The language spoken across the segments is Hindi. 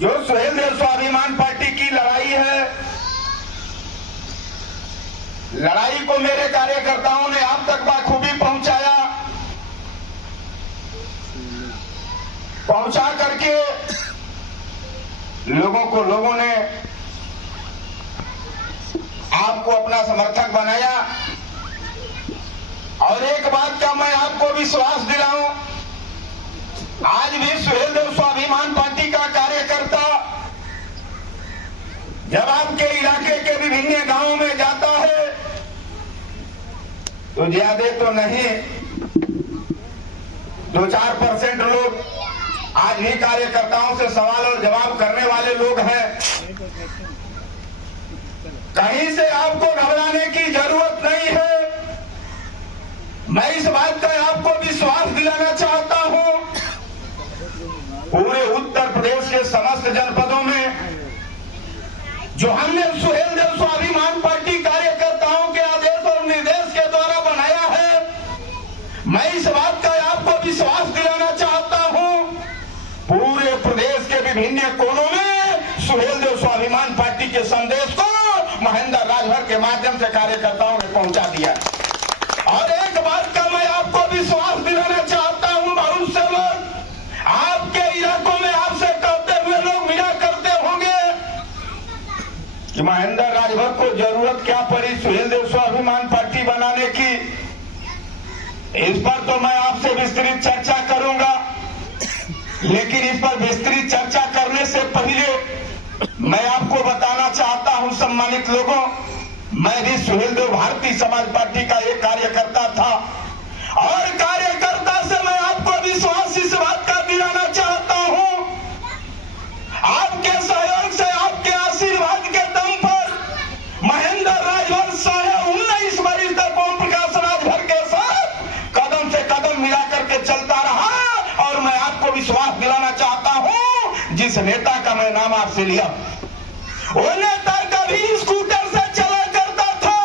जो सुहेल देव स्वाभिमान पार्टी की लड़ाई है, लड़ाई को मेरे कार्यकर्ताओं ने आप तक बखूबी पहुंचा करके लोगों ने आपको अपना समर्थक बनाया। और एक बात का मैं आपको विश्वास दिलाऊं, आज भी सुहेल देव स्वाभिमान पार्टी का कार्यकर्ता जब आपके इलाके के विभिन्न गांवों में जाता है तो ज्यादा तो नहीं 2-4% लोग आज भी कार्यकर्ताओं से सवाल और जवाब करने वाले लोग हैं। कहीं से आपको घबराने की जरूरत नहीं है। मैं इस बात का आपको विश्वास दिलाना चाहता हूं, पूरे उत्तर प्रदेश के समस्त जनपदों में जो हमने सुहेल देव स्वाभिमान पार्टी कार्यकर्ताओं के आदेश और निर्देश के द्वारा बनाया है, मैं इस बात का आपको विश्वास दिलाना चाहता हूं, पूरे प्रदेश के विभिन्न कोनों में सुहेल देव स्वाभिमान पार्टी के संदेश को महेंद्र राजभर के माध्यम से कार्यकर्ताओं ने पहुंचा दिया। और एक बात का मैं आपको विश्वास दिलाना चाहता हूं, बहुत से लोग आपके इलाकों में आपसे कहते हुए लोग मिला करते होंगे कि महेंद्र राजभर को जरूरत क्या पड़ी सुहेल देव स्वाभिमान पार्टी बनाने की। इस पर तो मैं आपसे विस्तृत चर्चा करूंगा, लेकिन इस पर विस्तृत चर्चा करने से पहले मैं आपको बताना चाहता हूं सम्मानित लोगों, मैं भी सुहेल देव भारतीय समाज पार्टी का एक कार्यकर्ता था और कार्यकर्ता से मैं आपको विश्वास इस बात का दिलाना चाहता हूं, आपके सहयोग से, आपके आशीर्वाद के दम पर महेंद्र राजभर 19 वरिष्ठ तक ओम प्रकाश राजभर के साथ कदम से कदम मिला करके चलता रहा। और मैं आपको विश्वास दिलाना चाहता हूं, जिस नेता का मैं नाम आपसे लिया, वो नेता कभी स्कूटर से चला करता था।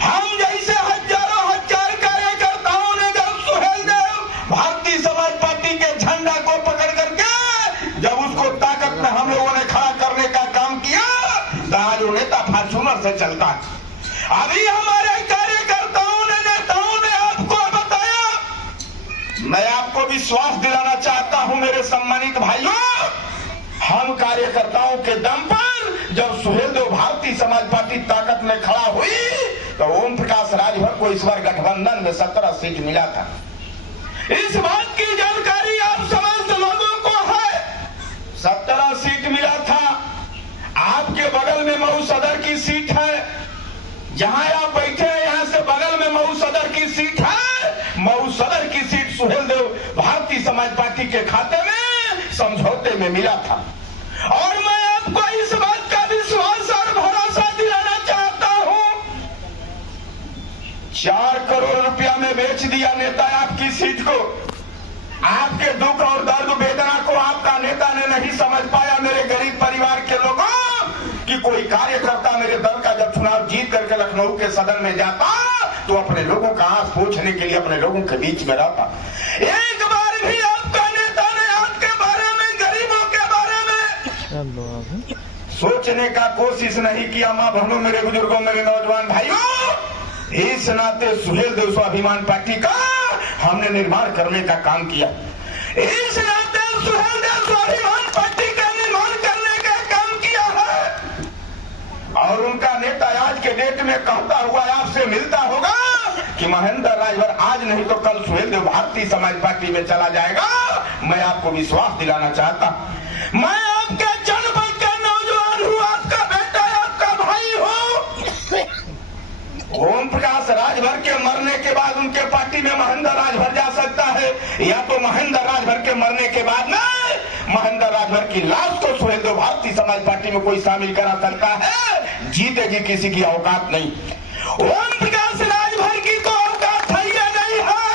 हम जैसे हजारों हजार कार्यकर्ताओं ने जब सुहेल देव भारतीय समाज पार्टी के झंडा को पकड़ करके जब उसको ताकत में हम लोगों ने खड़ा करने का काम किया, तो आज वो नेता फॉर्च्यूनर से चलता है। अभी हमारे कार्यकर्ताओं ने, नेताओं ने आपको बताया, मैं आपको विश्वास दिलाना चाहता हूं मेरे सम्मानित भाइयों, हम कार्यकर्ताओं के दम पर जब सुहेल देव भारतीय समाज पार्टी ताकत में खड़ा हुई तो ओम प्रकाश राजभर को इस बार गठबंधन में 17 सीट मिला था। इस बात की जानकारी आप समस्त लोगों को है, 17 सीट मिला था। आपके बगल में मऊ सदर की सीट है, जहां आप बैठे हैं यहां से बगल में मऊ सदर की सीट है। मऊ सदर की सीट सुहेल देव भारतीय समाज पार्टी के खाते में समझौते में मिला था। और मैं आपको इस बात का विश्वास और भरोसा दिलाना चाहता हूं, 4 करोड़ रुपया में बेच दिया नेता आपकी सीट को। आपके दुख और दर्द वेदना को आपका नेता ने नहीं समझ पाया। मेरे गरीब परिवार के लोगों कि कोई कार्यकर्ता मेरे दल का जब चुनाव जीत करके लखनऊ के सदन में जाता तो अपने लोगों का आंख पोंछने के लिए अपने लोगों के बीच में रहता। एक बार भी आपका नेता ने आपके बारे में, गरीबों के बारे में सोचने का कोशिश नहीं किया। मां बहनों, मेरे बुजुर्गों, मेरे नौजवान भाइयों, इस नाते सुहेल देव स्वाभिमान पार्टी का हमने निर्माण करने का काम किया। इस नाते सुहेल देव स्वाभिमान पार्टी का निर्माण करने का काम किया है। और उनका नेता आज के डेट में कहता हुआ आपसे मिलता होगा कि महेंद्र राजभर आज नहीं तो कल सुहेल देव भारतीय समाज पार्टी में चला जाएगा। मैं आपको विश्वास दिलाना चाहता, मैं आपके जनपद का नौजवान हूं, आपका बेटा, आपका भाई हूं। ओम प्रकाश राजभर के मरने के बाद उनके पार्टी में महेंद्र राजभर जा सकता है, या तो महेंद्र राजभर के मरने के बाद में महेंद्र राजभर की लाश को सुहेल देव भारतीय समाज पार्टी में कोई शामिल करा सकता है। जीते जी किसी की औकात नहीं। ओम प्रकाश राजभर की तो औकात है या नहीं है।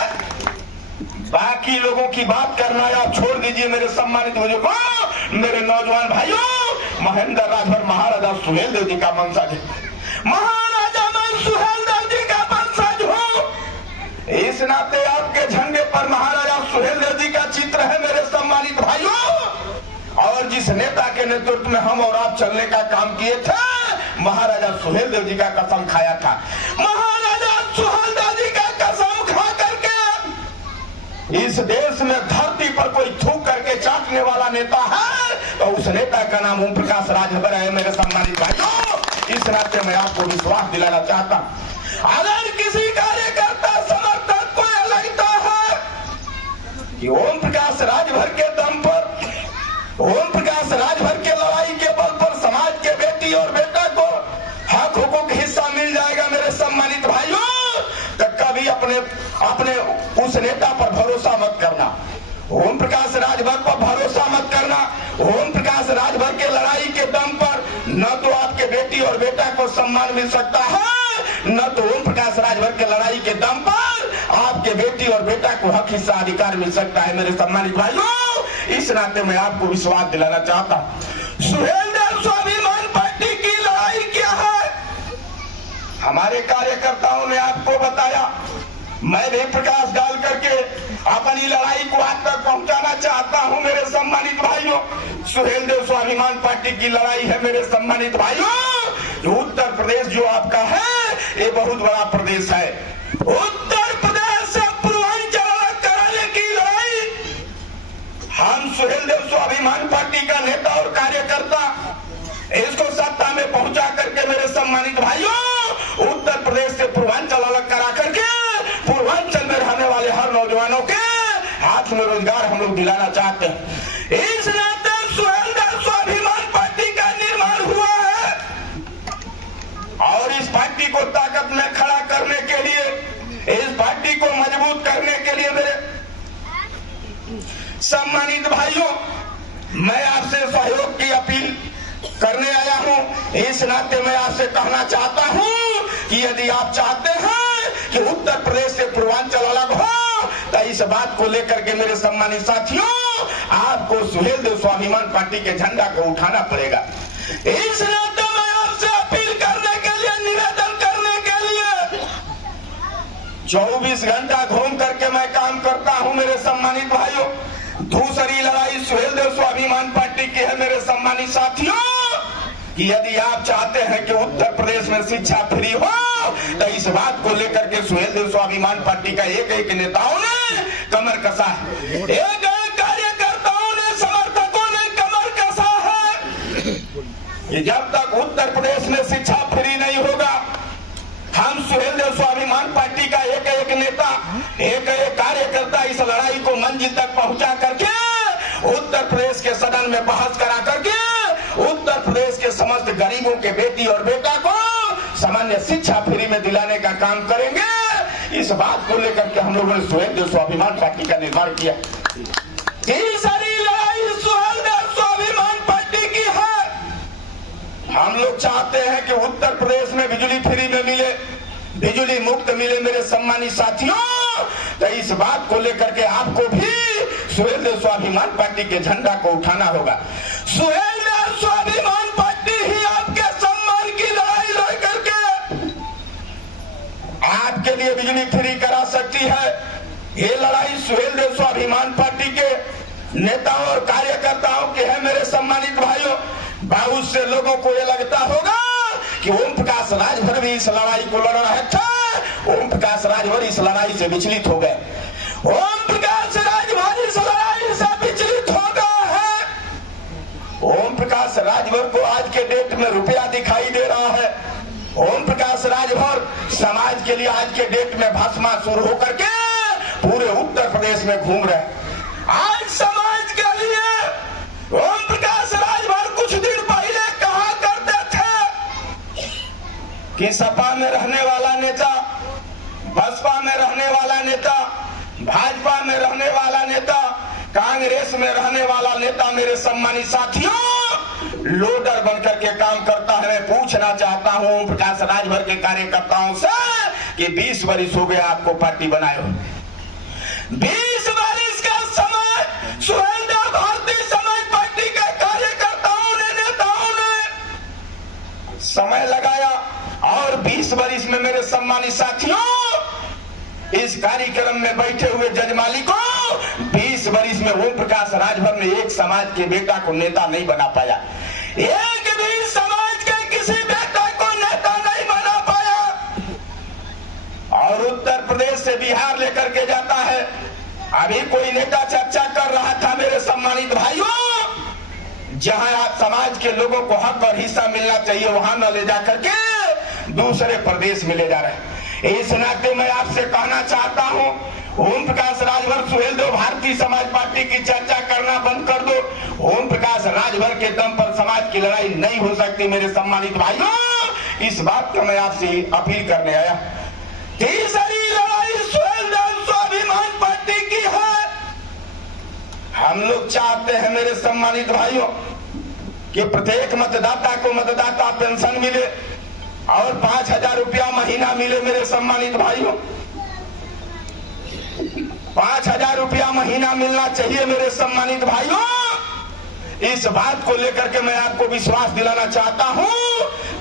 बाकी लोगों की बात करना आप छोड़ दीजिए मेरे सम्मानित बुजुर्गों, मेरे नौजवान भाइयों। महेंद्र राजभर महाराजा सुहेल देव जी का वंशज है। महाराजा मैं सुहेल देव जी का वंशज हूं। इस नाते आपके झंडे पर महाराजा सुहेल देव जी का चित्र है मेरे सम्मानित भाइयों। और और जिस नेता के नेतृत्व में हम और आप चलने का काम किए थे, महाराजा सुहेलदेव जी का कसम खाया था। महाराजा सुहेलदेव जी का कसम खा करके इस देश में धरती पर कोई थूक करके चाटने वाला नेता है तो उस नेता का नाम ओम प्रकाश राजभर है। मेरे सम्मानित भाइयों, इस नाते मैं आपको विश्वास दिलाना चाहता हूं, अगर किसी कार्यकर्ता समर्थक को यह लगता है कि ओम प्रकाश राजभर के दम पर, ओम प्रकाश राजभर के लड़ाई के बल पर समाज के बेटी और बेटा को हक हुकूक हिस्सा मिल जाएगा, मेरे सम्मानित भाइयों, तो कभी अपने उस नेता पर भरोसा मत करना। ओम प्रकाश राजभर पर भरोसा मत करना। ओम प्रकाश राजभर के लड़ाई के दम पर न तो आपके बेटी और बेटा को सम्मान मिल सकता है, न तो ओम प्रकाश राजभर के लड़ाई के दम पर आपके बेटी और बेटा को हक हिस्सा अधिकार मिल सकता है। मेरे सम्मानित भाइयों, इस नाते मैं आपको विश्वास दिलाना चाहता हूं, सुहेलदेव स्वाभिमान पार्टी की लड़ाई क्या है हमारे कार्यकर्ताओं ने आपको बताया। मैं भी प्रकाश डाल करके अपनी लड़ाई को आप तक पहुंचाना चाहता हूं। मेरे सम्मानित भाइयों, सुहेलदेव स्वाभिमान पार्टी की लड़ाई है। मेरे सम्मानित भाइयों, उत्तर प्रदेश जो आपका है ये बहुत बड़ा प्रदेश है। उत्तर प्रदेश से पूर्वांचल अलग कराने की लड़ाई हम सुहेलदेव स्वाभिमान पार्टी का नेता और कार्यकर्ता इसको सत्ता में पहुंचा करके, मेरे सम्मानित भाइयों, उत्तर प्रदेश से पूर्वांचल अलग करा करके पूर्वांचल में रहने वाले हर नौजवानों के हाथ में रोजगार हम लोग दिलाना चाहते हैं। इस नाते सुहेलदेव स्वाभिमान पार्टी का निर्माण हुआ है और इस पार्टी को ताकत में खड़ा करने के लिए, इस पार्टी को मजबूत करने के लिए, मेरे सम्मानित भाइयों, मैं आपसे सहयोग की अपील करने आया हूं। इस नाते मैं आपसे कहना चाहता हूं कि यदि आप चाहते हैं कि उत्तर प्रदेश से पूर्वांचल अलग हो तो इस बात को लेकर के, मेरे सम्मानित साथियों, आपको सुहेलदेव स्वाभिमान पार्टी के झंडा को उठाना पड़ेगा। इस नाते मैं आपसे अपील करने के लिए, निवेदन करने के लिए 24 घंटा घूम करके मैं काम करता हूं। मेरे सम्मानित भाइयों, दूसरी लड़ाई सुहेलदेव स्वाभिमान पार्टी की है। मेरे सम्मानित साथियों, कि यदि आप चाहते हैं कि उत्तर प्रदेश में शिक्षा फ्री हो तो इस बात को लेकर के सुहेलदेव स्वाभिमान पार्टी का एक नेताओं ने कमर कसा है, एक कार्यकर्ताओं ने, समर्थकों ने कमर कसा है कि जब तक उत्तर प्रदेश में शिक्षा फ्री नहीं होगा, हम सुहेलदेव स्वाभिमान पार्टी का एक नेता, एक कार्यकर्ता इस लड़ाई को मंजिल तक पहुंचा करके उत्तर प्रदेश के सदन में बहस करा करके उत्तर प्रदेश के समस्त गरीबों के बेटी और बेटा को सामान्य शिक्षा फ्री में दिलाने का काम करेंगे। इस बात को लेकर के हम लोगों ने सुहेलदेव स्वाभिमान पार्टी का निर्माण किया। तीसरी लड़ाई सुहेलदेव स्वाभिमान पार्टी की है। हम लोग चाहते हैं कि उत्तर प्रदेश में बिजली फ्री में मिले, बिजली मुक्त मिले। मेरे सम्मानित साथियों, तो इस बात को लेकर के आपको भी सुहेलदेव स्वाभिमान पार्टी के झंडा को उठाना होगा। सुहेलदेव स्वाभिमान पार्टी ही आपके सम्मान की लड़ाई लड़ करके आपके लिए बिजली फ्री करा सकती है। ये लड़ाई सुहेलदेव स्वाभिमान पार्टी के नेताओं और कार्यकर्ताओं के है। मेरे सम्मानित भाइयों, बहुत से लोगों को ये लगता होगा कि ओम प्रकाश राजभर भी इस लड़ाई को लड़ रहे थे, ओम प्रकाश राजभर इस लड़ाई से विचलित हो गए। ओम प्रकाश राजभर इस लड़ाई से विचलित हो गए हैं। ओम प्रकाश राजभर को आज के डेट में रुपया दिखाई दे रहा है। ओम प्रकाश राजभर समाज के लिए आज के डेट में भस्मासुर होकर के पूरे उत्तर प्रदेश में घूम रहे हैं। आज समाज के लिए ओम प्रकाश राजभर कुछ दिन पहले कहा करते थे कि सपा में रहने वाला नेता, बसपा में रहने वाला नेता, भाजपा में रहने वाला नेता, कांग्रेस में रहने वाला नेता, मेरे सम्मानित साथियों, लोडर बनकर के काम करता है। मैं पूछना चाहता हूं ओम प्रकाश राजभर के कार्यकर्ताओं से कि 20 वर्ष हो गया आपको पार्टी बनाए हो, 20 वर्ष का समय सुहेलदेव भारतीय समाज पार्टी के कार्यकर्ताओं ने, नेताओं ने समय लगाया और 20 वर्ष में, मेरे सम्मानित साथियों, इस कार्यक्रम में बैठे हुए जजमाली को 20 वर्ष में ओम प्रकाश राजभर ने एक समाज के बेटा को नेता नहीं बना पाया, एक भी समाज के किसी बेटा को नेता नहीं बना पाया। और उत्तर प्रदेश से बिहार लेकर के जाता है। अभी कोई नेता चर्चा कर रहा था मेरे सम्मानित भाइयों, जहां आप समाज के लोगों को हक और हिस्सा मिलना चाहिए वहां न ले जाकर के दूसरे प्रदेश में ले जा रहे हैं। इस नाते मैं आपसे कहना चाहता हूं, ओम प्रकाश राजभर सुहेलदेव भारतीय समाज पार्टी की चर्चा करना बंद कर दो। ओम प्रकाश राजभर के दम पर समाज की लड़ाई नहीं हो सकती मेरे सम्मानित भाइयों। इस बात को मैं आपसे अपील करने आया। तीसरी लड़ाई सुहेलदेव स्वाभिमान पार्टी की है। हम लोग चाहते हैं मेरे सम्मानित भाइयों कि प्रत्येक मतदाता को मतदाता पेंशन मिले और 5,000 रुपया महीना मिले मेरे सम्मानित भाइयों। 5,000 रुपया महीना मिलना चाहिए मेरे सम्मानित भाइयों। इस बात को लेकर के मैं आपको विश्वास दिलाना चाहता हूं।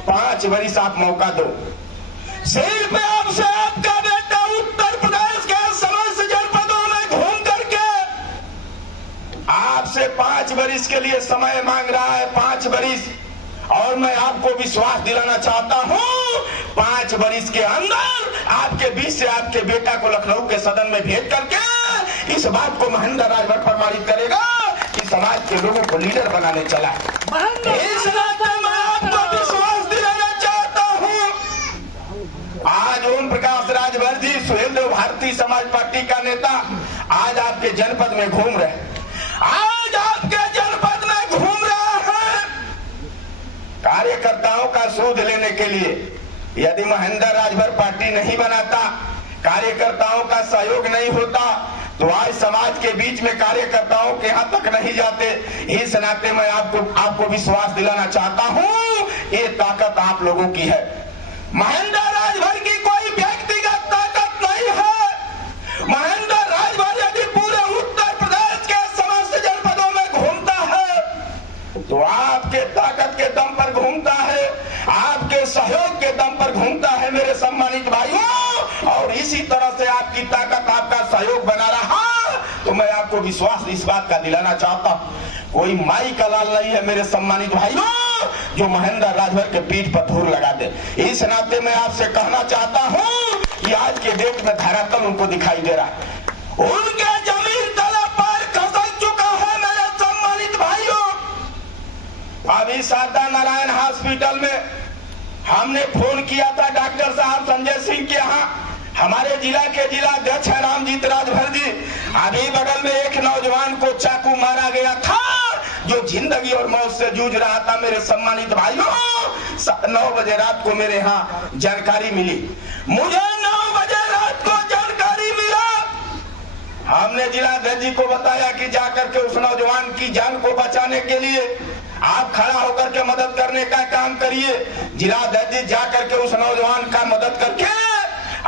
5 वर्ष आप मौका दो। सिर्फ आपसे आपका बेटा उत्तर प्रदेश के समस्त जनपदों में घूम करके आपसे 5 वर्ष के लिए समय मांग रहा है। 5 वर्ष, और मैं आपको विश्वास दिलाना चाहता हूं 5 वर्ष के अंदर आपके बीच से आपके बेटा को लखनऊ के सदन में भेज करके इस बात को महेंद्र राजभर प्रमाणित करेगा कि समाज के लोगों को लीडर बनाने चला है। इस नाते मैं आपको विश्वास दिलाना चाहता हूं। आज ओम प्रकाश राजभर जी सुहेलदेव भारतीय समाज पार्टी का नेता आज आपके जनपद में घूम रहे हैं। आज आपके जनपद में घूम रहा है कार्यकर्ताओं का सूद लेने के लिए। यदि महेंद्र राजभर पार्टी नहीं बनाता, कार्यकर्ताओं का सहयोग नहीं होता, तो आज समाज के बीच में कार्यकर्ताओं के यहां तक नहीं जाते। इस नाते मैं आपको विश्वास दिलाना चाहता हूं, ये ताकत आप लोगों की है। महेंद्र राजभर की कोई व्यक्तिगत ताकत नहीं है। महेंद्र राजभर यदि पूरे उत्तर प्रदेश के समस्त जनपदों में घूमता है तो आपके ताकत के दम पर घूमता है, आपके सहयोग के दम पर घूमता है मेरे सम्मानित भाइयों। और इसी तरह से आपकी ताकत, आपका सहयोग बना रहा तो मैं आपको विश्वास इस बात का दिलाना चाहता हूं, कोई माई का लाल नहीं है मेरे सम्मानित भाइयों जो महेंद्र राजभर के पीठ पर धूल लगा दे। इस नाते मैं आपसे कहना चाहता हूं कि आज के डेट में धरातल उनको दिखाई दे रहा है। उनके जमीन तले पर खसल चुका है मेरे सम्मानित भाइयों। अभी शारदा नारायण हॉस्पिटल में हमने फोन किया था डॉक्टर साहब संजय सिंह के यहाँ। हमारे जिला के जिलाध्यक्ष है रामजीत राजभर जी। अभी बगल में एक नौजवान को चाकू मारा गया था जो जिंदगी और मौत से जूझ रहा था मेरे सम्मानित भाइयों। 9 बजे रात को मेरे यहाँ जानकारी मिली, मुझे 9 बजे रात को जानकारी मिला। हमने जिलाध्यक्ष जी को बताया कि जाकर के उस नौजवान की जान को बचाने के लिए आप खड़ा होकर के मदद करने का काम करिए। जिलाध्यक्ष जी जाकर के उस नौजवान का मदद करके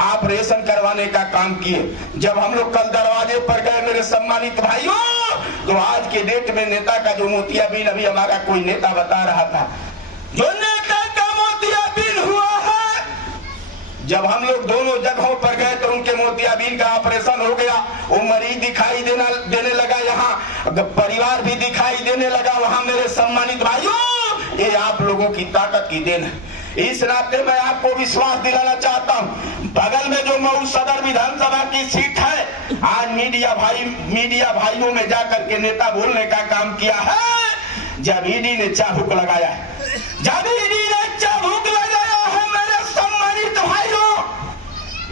ऑपरेशन करवाने का काम किए। जब हम लोग कल दरवाजे पर गए मेरे सम्मानित भाइयों, तो आज के डेट में नेता का जो मोतियाबिंद, अभी हमारा कोई नेता बता रहा था, जो नेता का मोतियाबिंद हुआ है, जब हम लोग दोनों जगहों पर गए तो उनके मोतियाबिंद का ऑपरेशन हो गया। वो मरीज दिखाई देने लगा, यहाँ परिवार भी दिखाई देने लगा वहां मेरे सम्मानित भाइयों। ये आप लोगों की ताकत की देन है। इस नाते मैं आपको विश्वास दिलाना चाहता हूं, बगल में जो मऊ सदर विधानसभा की सीट है, आज मीडिया भाइयों में जाकर के नेता बोलने का काम किया है। जब ईडी ने चाबुक लगाया है, जब ईडी ने चाबुक लगाया है मेरे सम्मानित भाइयों,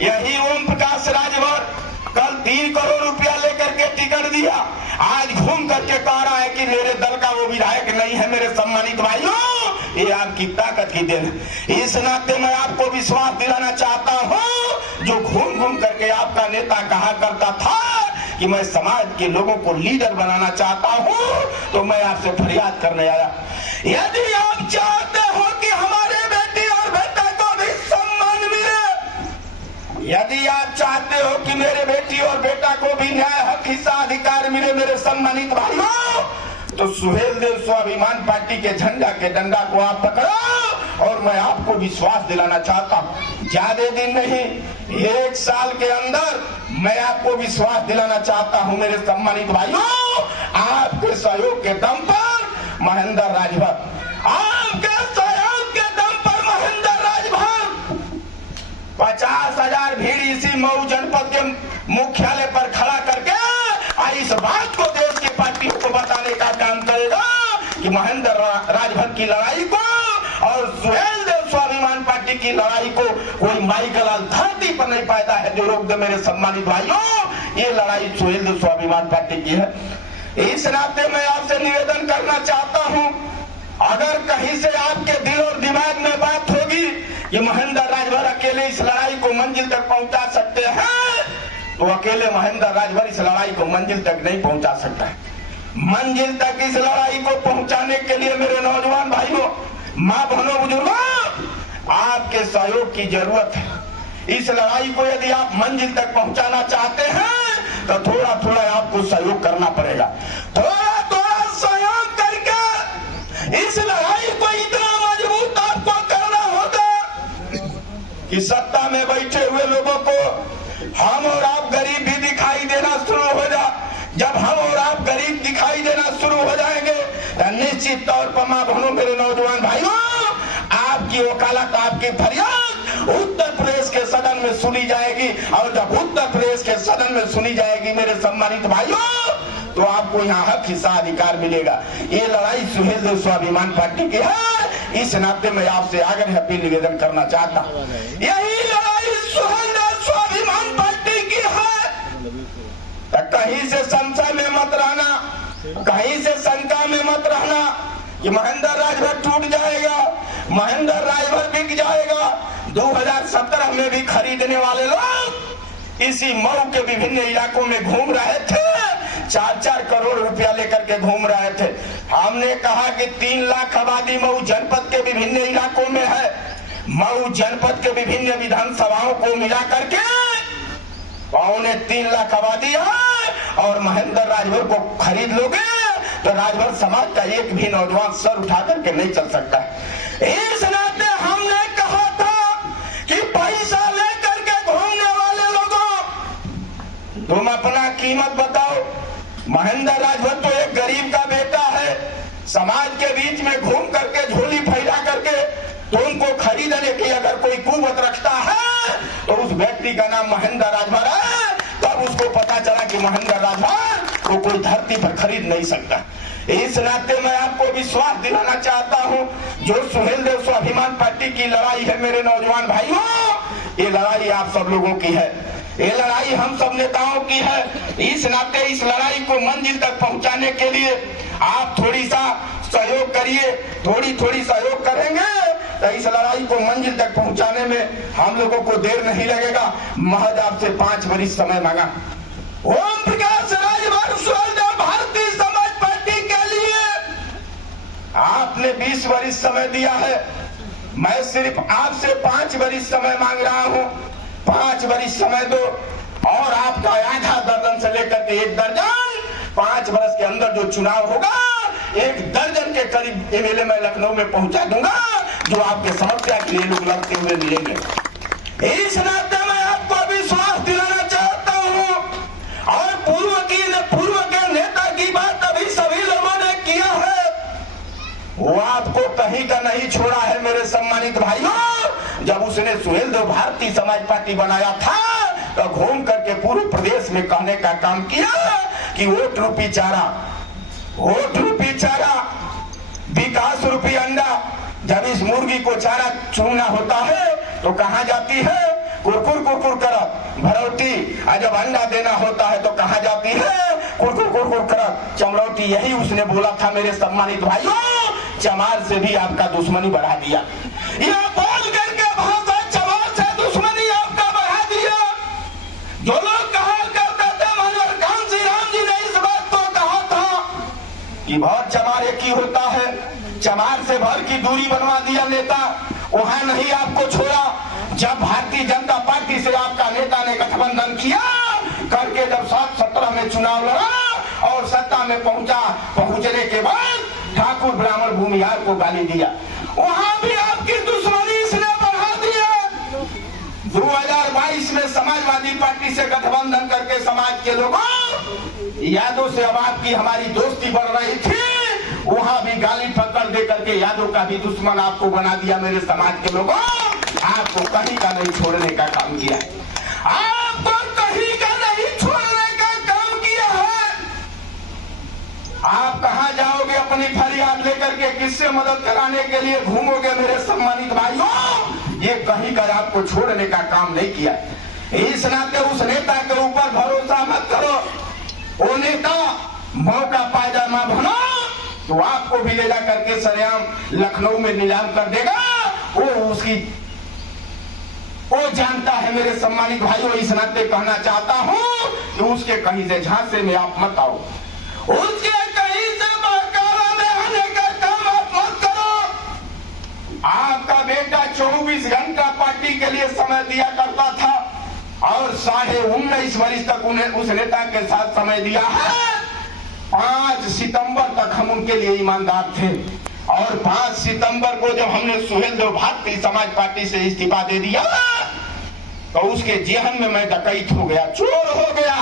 यही ओम प्रकाश राजभर कल 3 करोड़ रुपया लेकर के टिकट दिया, आज घूम करके कह रहा है कि मेरे दल का वो विधायक नहीं है मेरे सम्मानित भाइयों। ये आपकी ताकत की देन है। इस नाते मैं आपको विश्वास दिलाना चाहता हूं, जो घूम घूम करके आपका नेता कहा करता था कि मैं समाज के लोगों को लीडर बनाना चाहता हूं, तो मैं आपसे फरियाद करने आया। यदि आप चाहते हो कि हमारे बेटी और बेटा को भी सम्मान मिले, यदि आप चाहते हो कि मेरे बेटी और बेटा को भी न्याय, हक, हिस्सा, अधिकार मिले मेरे सम्मानित भाइयों, तो सुहेलदेव स्वाभिमान पार्टी के झंडा के डंडा को आप पकड़ो। और मैं आपको विश्वास दिलाना चाहता हूं, ज्यादा दिन नहीं, 1 साल के अंदर मैं आपको विश्वास दिलाना चाहता हूं मेरे सम्मानित भाइयों, आपके सहयोग के दम पर महेंद्र राजभर, आपके सहयोग के दम पर महेंद्र राजभर 50,000 भीड़ इसी मऊ जनपद के मुख्यालय पर खड़ा करके इस बात को देश की पार्टियों को बताने का काम करेगा कि महेंद्र राजभर की लड़ाई को और सुहेल देव स्वाभिमान पार्टी की लड़ाई को कोई माइकलाल धरती पर नहीं पाता है जो रोक दे। मेरे सम्मानित भाइयों, ये लड़ाई सुहेल देव स्वाभिमान पार्टी की है। इस नाते मैं आपसे निवेदन करना चाहता हूं, अगर कहीं से आपके दिल और दिमाग में बात होगी कि महेंद्र राजभर अकेले इस लड़ाई को मंजिल तक पहुंचा सकते हैं, तो अकेले महेंद्र राजभर इस लड़ाई को मंजिल तक नहीं पहुंचा सकता है। मंजिल तक इस लड़ाई को पहुंचाने के लिए मेरे नौजवान भाइयों, मां बहनों, बुजुर्गों, आपके सहयोग की जरूरत है। इस लड़ाई को यदि आप मंजिल तक पहुंचाना चाहते हैं तो थोड़ा थोड़ा आपको सहयोग करना पड़ेगा। थोड़ा थोड़ा सहयोग करके इस लड़ाई को इतना मजबूत आपको करना होगा कि सत्ता में बैठे हुए लोगों को हम और आप गरीब भी दिखाई देना शुरू हो जाए। जब हम और आप गरीब दिखाई देना शुरू हो जाएंगे तो निश्चित तौर पर मां बहनों, मेरे नौजवान भाइयों, आपकी वकालत, आपकी फरियाद उत्तर प्रदेश के सदन में सुनी जाएगी। और जब उत्तर प्रदेश के सदन में सुनी जाएगी मेरे सम्मानित भाइयों, तो आपको यहाँ हक, हिस्सा, अधिकार मिलेगा। ये लड़ाई सुहेल देव स्वाभिमान पार्टी की है। इस नाते मैं आपसे आग्रह, अपील, निवेदन करना चाहता हूँ, यही लड़ाई सुहेल देव स्वाभिमान पार्टी की है। कहीं से संशय में मत रहना, कहीं से शंका में मत रहना कि महेंद्र राजभर टूट जाएगा, महेंद्र राजभर बिक जाएगा। 2017 में भी खरीदने वाले लोग इसी मऊ के विभिन्न इलाकों में घूम रहे थे, 4-4 करोड़ रुपया लेकर के घूम रहे थे। हमने कहा कि 3 लाख आबादी मऊ जनपद के विभिन्न इलाकों में है। मऊ जनपद के विभिन्न विधानसभाओं को मिला करके 3.25 लाख आबादी है, और महेंद्र राजभर को खरीद लोगे तो राजभर समाज का एक भी नौजवान सर उठा करके नहीं चल सकता है। इस नाते हमने कहा था कि पैसा लेकर के घूमने वाले लोगों, तुम अपना कीमत बताओ। महेंद्र राजभर तो एक गरीब का बेटा है, समाज के बीच में घूम करके झोली फैला करके तुमको खरीदने की अगर कोई कुवत रखता है तो उस व्यक्ति का नाम महेंद्र राजभर है। तब उसको पता चला कि महेंद्र राजभर को कोई धरती पर खरीद नहीं सकता। इस नाते मैं आपको विश्वास दिलाना चाहता हूं, जो सुहेल देव स्वाभिमान पार्टी की लड़ाई है मेरे नौजवान भाइयों, ये लड़ाई आप सब लोगों की है, ये लड़ाई हम सब नेताओं की है। इस नाते इस लड़ाई को मंजिल तक पहुंचाने के लिए आप थोड़ी सा सहयोग करिए, थोड़ी सहयोग करेंगे तो इस लड़ाई को मंजिल तक पहुंचाने में हम लोगों को देर नहीं लगेगा। महज आपसे 5 वर्ष समय मांगा। ओम प्रकाश राजभर सुहेल देव भारतीय समाज पार्टी के लिए आपने 20 वर्ष समय दिया है, मैं सिर्फ आपसे 5 वर्ष समय मांग रहा हूं। 5 वर्ष समय दो और आपका आधा दर्जन से लेकर के 1 दर्जन 5 वर्ष के अंदर जो चुनाव होगा 1 दर्जन के करीब एमएलए मैं लखनऊ में पहुंचा दूंगा, जो आपके समस्या के लिए लोग लड़ते हुए मिलेंगे। इस नाते मैं आपको विश्वास दिलाना चाहता हूं, और पूर्व के नेता की बात अभी सभी लोगों ने किया है, वो आपको कहीं का नहीं छोड़ा है मेरे सम्मानित भाइयों। जब उसने सुहेल देव भारतीय समाज पार्टी बनाया था तो घूम करके पूरे प्रदेश में कहने का काम किया कि वोट रूपी चारा, वोट रूपी चारा, विकास रूपी अंडा। जब इस मुर्गी को चारा चुनना होता है तो कहाँ जाती है? कुरकुर कुरकुर कर भरौटी। और जब अंडा देना होता है तो कहाँ जाती है? कुरकुर कुरकुर कर चमरौटी। यही उसने बोला था मेरे सम्मानित भाइयों। चमार से भी आपका दुश्मनी बढ़ा दिया, यह बोल करके भाषा चमार से दुश्मनी आपका बढ़ा दिया। जो लोग कहा करते थे, मनोहर कांसी राम जी ने इस बात को कहा था कि भर चमार एक ही होता है, चमार से भर की दूरी बनवा दिया नेता, वहां नहीं आपको छोड़ा। जब भारतीय जनता पार्टी से आपका नेता ने गठबंधन किया करके जब 7-17 में चुनाव लड़ा और सत्ता में पहुंचने के बाद ठाकुर ब्राह्मण भूमिहार को गाली दिया, वहां भी आपकी दुश्मनी इसने बढ़ा दिया। 2022 में समाजवादी पार्टी से गठबंधन करके समाज के लोगों यादव से अब आपकी हमारी दोस्ती बढ़ रही थी, वहां भी गाली पकड़ दे करके यादव का भी दुश्मन आपको बना दिया। मेरे समाज के लोगों, आपको कहीं का नहीं छोड़ने का काम किया, आपको कहीं का नहीं छोड़ने का काम किया है। आप कहां जाओगे अपनी फरियाद लेकर के, किससे मदद कराने के लिए घूमोगे मेरे सम्मानित भाइयों? ये कहीं का आपको छोड़ने का काम नहीं किया। इस नाते उस नेता के ऊपर भरोसा मत करो। वो नेता मौका पायदामा बनो तो आपको भी ले जा करके सरेआम लखनऊ में नीलाम कर देगा। वो जानता है मेरे सम्मानित भाइयों। इस नाते कहना चाहता हूं कि उसके कहीं से झांसे में आप मत आओ, उसके कहीं से बहकावा में आने का काम आप मत करो। आपका बेटा 24 घंटा पार्टी के लिए समय दिया करता था और 19.5 वर्ष तक उन्हें उस नेता के साथ समय दिया है। 5 सितंबर तक हम उनके लिए ईमानदार थे और 5 सितंबर को जब हमने सुहेल देव भारतीय समाज पार्टी से इस्तीफा दे दिया तो उसके जेहन में मैं डकैत हो गया, चोर हो गया,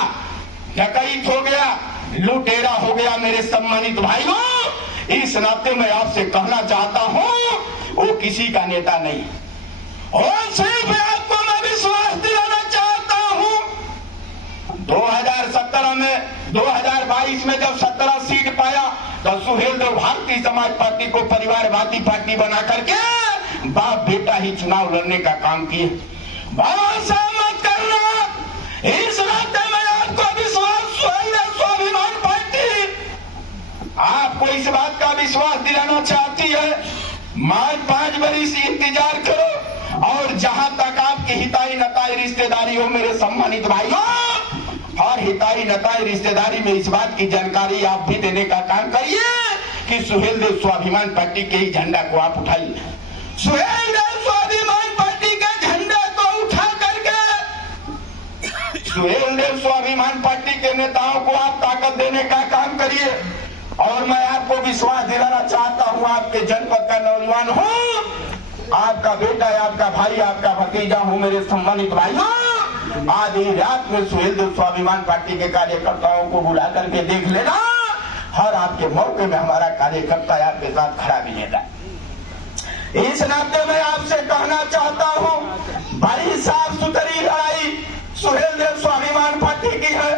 डकैत हो गया, लुटेरा हो गया। मेरे सम्मानित भाइयों, इस नाते मैं आपसे कहना चाहता हूं वो किसी का नेता नहीं और सिर्फ आपको मैं विश्वास दिलाना चाहता हूं। 2022 में जब 17 सीट पाया तो सुहेल देव भारतीय समाज पार्टी को परिवारवादी पार्टी बना करके बाप बेटा ही चुनाव लड़ने का काम किए। भरोसा मत करना, इस नाते में आपको विश्वास, स्वाभिमान पार्टी आपको इस बात का विश्वास दिलाना चाहती है। 5 वर्ष इंतजार करो और जहां तक आपकी हिताई नताई रिश्तेदारी हो मेरे सम्मानित भाइयों, और हिताई नताई रिश्तेदारी में इस बात की जानकारी आप भी देने का काम करिए कि सुहेल देव स्वाभिमान पार्टी के ही झंडा को आप उठाइए। सुहेल देव स्वाभिमान पार्टी के झंडा को उठा करके सुहेल देव स्वाभिमान पार्टी के नेताओं को आप ताकत देने का काम करिए। और मैं आपको विश्वास दिलाना चाहता हूं, आपके जनपद का नौजवान हूं, आपका बेटा, आपका भाई, आपका भतीजा हूं मेरे सम्मानित भाइयों। आधी रात में सुहेल देव स्वाभिमान पार्टी के कार्यकर्ताओं को बुला करके देख लेना, हर आपके मौके में हमारा कार्यकर्ता आपके साथ खड़ा मिलेगा। इस नाते मैं आपसे कहना चाहता हूं, बड़ी साफ सुथरी लड़ाई सुहेल देव स्वाभिमान पार्टी की है।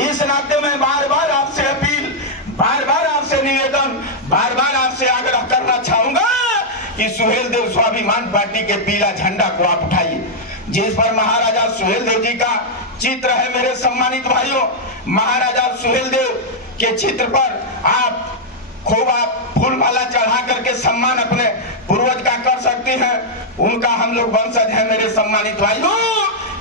इस नाते मैं बार बार आपसे अपील, बार बार आपसे निवेदन, बार बार आपसे आग्रह करना चाहूंगा कि सुहेल देव स्वाभिमान पार्टी के पीला झंडा को आप उठाइए, जिस पर महाराजा सुहेल देव जी का चित्र है। मेरे सम्मानित भाइयों, महाराजा सुहेल देव के चित्र पर आप खूब फूलमाला चढ़ा करके सम्मान अपने पूर्वज का कर सकते हैं, उनका हम लोग वंशज है। मेरे सम्मानित भाइयों,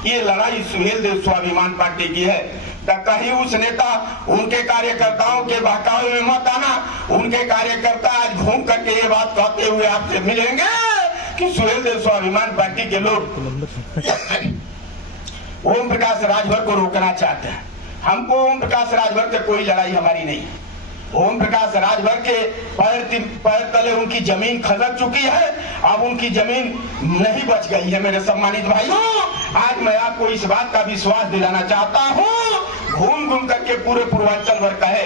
ये लड़ाई सुहेल देव स्वाभिमान पार्टी की है। तो कहीं उस नेता, उनके कार्यकर्ताओं के बहकावे में मत आना। उनके कार्यकर्ता आज घूम करके ये बात कहते हुए आपसे मिलेंगे कि सुहेल देव स्वाभिमान पार्टी के लोग ओम प्रकाश राजभर को रोकना चाहते हैं। हमको ओम प्रकाश राजभर से कोई लड़ाई हमारी नहीं। ओम प्रकाश राजभर के पैर तले उनकी जमीन खसक चुकी है, अब उनकी जमीन नहीं बच गई है। मेरे सम्मानित भाइयों, आज मैं आपको इस बात का विश्वास दिलाना चाहता हूं। घूम घूम करके पूरे पूर्वांचल भर कहे,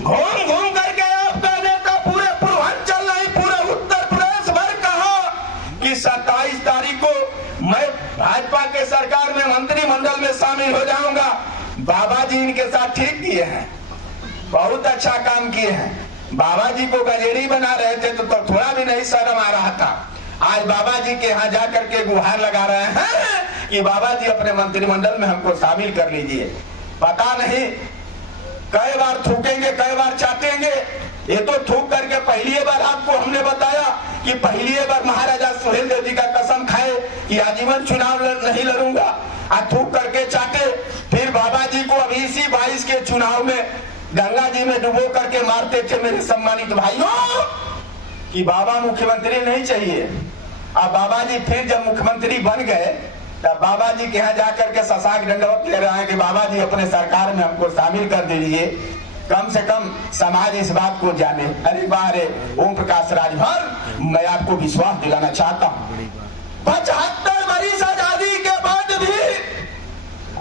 घूम घूम करके आपका नेता पूरे पूर्वांचल नहीं, पूरे उत्तर प्रदेश भर कहा कि 27 तारीख को मैं भाजपा के सरकार में मंत्रिमंडल में शामिल हो जाऊंगा। बाबा जी इनके साथ ठीक किए हैं, बहुत अच्छा काम किए हैं। बाबा जी को गजेरी बना रहे थे तो थोड़ा भी नहीं शर्म आ रहा था। आज बाबा जी के यहाँ जाकर के गुहार लगा रहे हैं कि बाबा जी अपने मंत्रिमंडल में हमको शामिल कर लीजिए। पता नहीं कई बार थूकेंगे, कई बार चाटेंगे। ये तो थूक करके पहली बार आपको हमने बताया कि पहली बार महाराजा सुहेल देव जी का कसम खाए कि आजीवन चुनाव नहीं लड़ूंगा, और थूक करके चाटे। फिर बाबा जी को अभी इसी 22 के चुनाव में गंगा जी में डुबो करके मारते थे। मेरे सम्मानित भाइयों, कि बाबा मुख्यमंत्री नहीं चाहिए। अब बाबा जी फिर जब मुख्यमंत्री बन गए तब बाबा जी के यहाँ जाकर के शशांक दंडवत ले रहे हैं कि बाबा जी अपने सरकार में हमको शामिल कर दीजिए, कम से कम समाज इस बात को जाने। अरे बारे ओम प्रकाश राजभर, मैं आपको विश्वास दिलाना चाहता हूँ, 75 वर्ष आजादी के बाद भी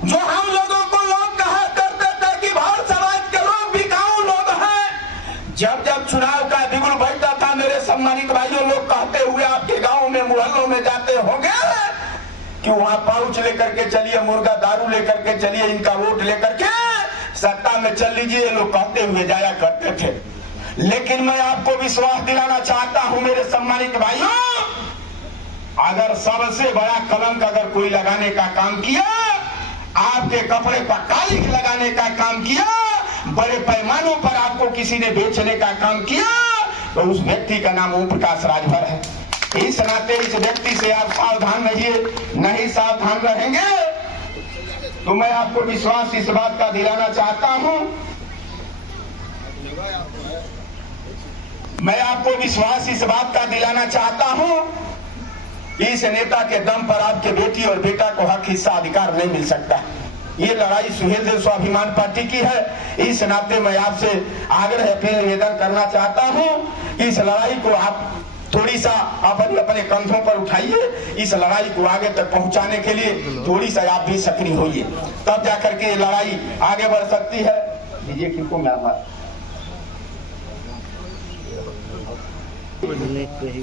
जो हम लोगों को लोग कहा करते थे कि भर समाज के लोग बिकाऊ लोग हैं, जब जब चुनाव का बिगुल बैठता था मेरे सम्मानित भाइयों, लोग कहते हुए आपके गांव में मोहल्लों में जाते होंगे कि वहां पाउच लेकर के चलिए, मुर्गा दारू लेकर के चलिए, इनका वोट लेकर के सत्ता में चल लीजिए, लोग कहते हुए जाया करते थे। लेकिन मैं आपको विश्वास दिलाना चाहता हूं मेरे सम्मानित भाइयों, अगर सबसे बड़ा कलंक अगर कोई लगाने का काम किया, आपके कपड़े पर कालिख लगाने का काम किया, बड़े पैमानों पर आपको किसी ने बेचने का काम किया, तो उस व्यक्ति का नाम ओम प्रकाश राजभर है। इस नाते इस व्यक्ति से आप सावधान रहिए, नहीं सावधान रहेंगे तो मैं आपको विश्वास इस बात का दिलाना चाहता हूं, मैं आपको विश्वास इस बात का दिलाना चाहता हूं, इस नेता के दम पर आपके बेटी और बेटा को हक हिस्सा अधिकार नहीं मिल सकता। ये लड़ाई सुहेल देव स्वाभिमान पार्टी की है। इस नाते मैं आपसे आग्रह अपील निवेदन करना चाहता हूं, इस लड़ाई को आप थोड़ी सा अपने कंधों पर उठाइए, इस लड़ाई को आगे तक पहुंचाने के लिए थोड़ी सा आप भी सक्रिय होइए, तब जाकर के लड़ाई आगे बढ़ सकती है। दीजिए किनको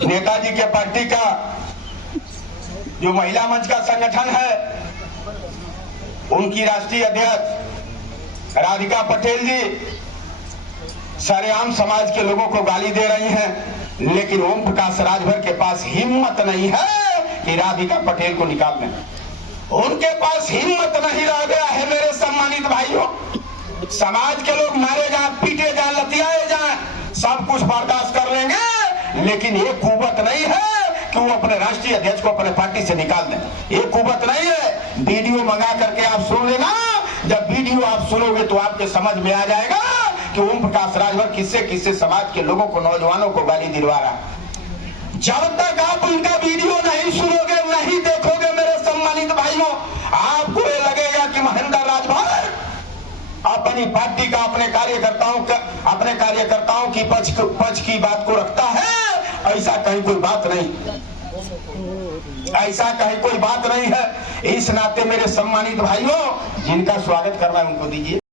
नेताजी के पार्टी का जो महिला मंच का संगठन है, उनकी राष्ट्रीय अध्यक्ष राधिका पटेल जी सरेआम समाज के लोगों को गाली दे रही हैं, लेकिन ओम प्रकाश राजभर के पास हिम्मत नहीं है कि राधिका पटेल को निकाल दें। उनके पास हिम्मत नहीं रह गया है मेरे सम्मानित भाइयों। समाज के लोग मारे जाए, पीटे जाए, लतियाए जाए, सब कुछ बर्दाश्त कर लेंगे, लेकिन ये कुवत नहीं है कि वो अपने राष्ट्रीय अध्यक्ष को अपने पार्टी से निकाल दें। ये कुवत नहीं है। वीडियो मंगा करके आप सुन लेना, जब वीडियो आप सुनोगे तो आपके समझ में आ जाएगा कि ओम प्रकाश राजभर किससे किससे समाज के लोगों को, नौजवानों को गाली दिलवा रहा। जब तक आप उनका वीडियो नहीं सुनोगे, नहीं देखोगे मेरे सम्मानित भाइयों, आपको ये लगेगा कि महेंद्र राजभर अपनी पार्टी का अपने कार्यकर्ताओं की पक्ष की बात को रखता है। ऐसा कहीं कोई बात नहीं, ऐसा कहीं कोई बात नहीं है। इस नाते मेरे सम्मानित भाइयों, जिनका स्वागत करना है उनको दीजिए।